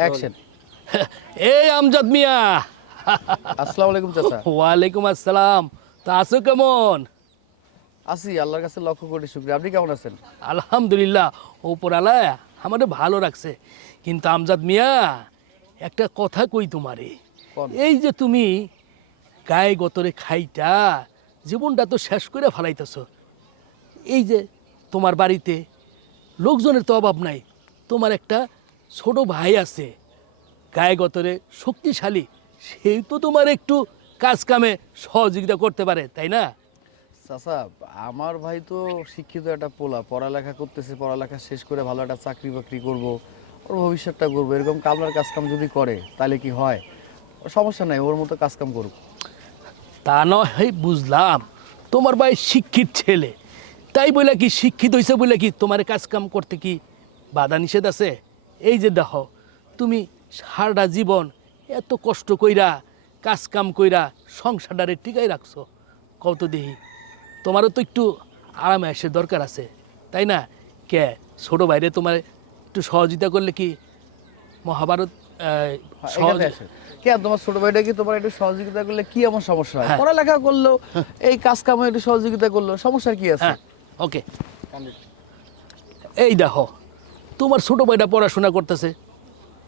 Action. এই আমজাদ মিয়া। আসসালামু আলাইকুম চাচা। ওয়ালাইকুম আসসালাম। তা আছো কেমন? আছি, আল্লাহর কাছে লক্ষ কোটি শুকরিয়া। আপনি কেমন আছেন? আলহামদুলিল্লাহ, উপরালা আমাদের ভালো রাখছে। কিন্তু আমজাদ মিয়া, একটা কথা কই তোমারে। কোন? এই যে তুমি গায়ে গতরে খাইটা জীবনটা তো শেষ করে ফেলাইতেছ। এই যে তোমার বাড়িতে লোকজনের তো অভাব নাই, তোমার একটা ছোট ভাই আছে গায়ে গতরে শক্তিশালী, সেই তো তোমার একটু কাজ কামে সহযোগিতা করতে পারে, তাই না? চাচা, আমার ভাই তো শিক্ষিত একটা পোলা, পড়ালেখা করতেছে, পড়ালেখা শেষ করে ভালো একটা চাকরি বাকরি করব, ওর ভবিষ্যৎটা করবো। এরকম কামলার কাজকাম যদি করে তাহলে কি হয়? ওর সমস্যা নাই, ওর মতো কাজকাম করুক। তা নয় বুঝলাম, তোমার ভাই শিক্ষিত ছেলে, তাই বলে কি শিক্ষিত হয়েছে বলে কি তোমার কাজ কাম করতে কি বাধা নিষেধ আছে? এই যে দেখো, তুমি সারাটা জীবন এত কষ্ট কইরা কাজ কাম কইরা সংসারটারে টিকাই রাখছো, কত দেহি তোমারও তো একটু আরামে আসে দরকার আছে, তাই না? কে ছোট ভাইরে তোমার একটু সহযোগিতা করলে কি মহাভারত সহজ? এখানে আসেন। কেন তোমার ছোট ভাইটা কি তোমার একটু সহযোগিতা করলে কি এমন সমস্যা হয়? হ্যাঁ। পড়ালেখা করলো, এই কাজ কামে একটু সহযোগিতা করলো, সমস্যার কি আছে? হ্যাঁ, ওকে। এই দেখো, তোমার ছোট ভাইটা পড়াশোনা করতেছে,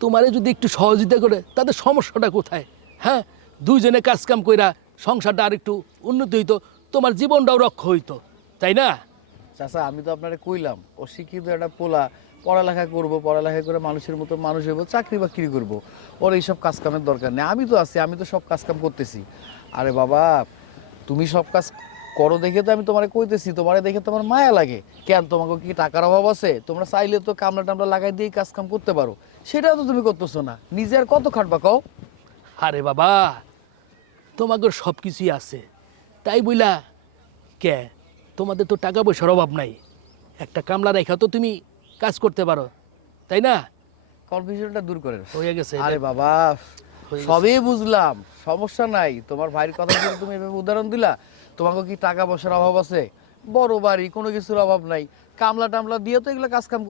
তোমারে যদি একটু সহযোগিতা করে তাদের সমস্যাটা কোথায়? হ্যাঁ, দুইজনে কাজকাম কইরা সংসারটা আর একটু উন্নতি হইতো, তোমার জীবনটাও রক্ষা হইতো, তাই না? চাচা, আমি তো আপনারে কইলাম ও শিক্ষিত একটা পোলা, পড়ালেখা করব, পড়ালেখা করে মানুষের মতো মানুষ হইব, চাকরি বাকরি করব। ওর এইসব কাজ কামের দরকার নেই। আমি তো আছি, আমি তো সব কাজ কাম করতেছি। আরে বাবা, তুমি সব কাজ করো দেখে তো আমি তোমারে কইতেছি, তোমারে দেখে তোমার মায়া লাগে। কেন, তোমাকে কি টাকার অভাব আছে? তোমরা চাইলে তো কামলা টামলা লাগাই দিয়ে কাজ কাম করতে পারো, সেটাও তো তুমি করতেছো না। নিজে আর কত খাটবা কও? আরে বাবা, তোমাদের সব কিছুই আছে, তাই বইলা কে, তোমাদের তো টাকা পয়সার অভাব নাই, একটা কামলা রেখা তো তুমি কাজ করতে পারো, তাই না? কনফিউশনটা দূর করে। হয়ে গেছে এটা। আরে বাবা, হয়ে গেছে। সবই বুঝলাম, সমস্যা নাই। তোমার ভাইয়ের কথা শুনে তুমি এভাবে উদাহরণ দিলা। তোমাকে কি টাকা পয়সার অভাব আছে? বড় বাড়ি, কোনো কিছুর অভাব নাই। কামলা টামলা দিয়ে তো এগুলো কাজ কাম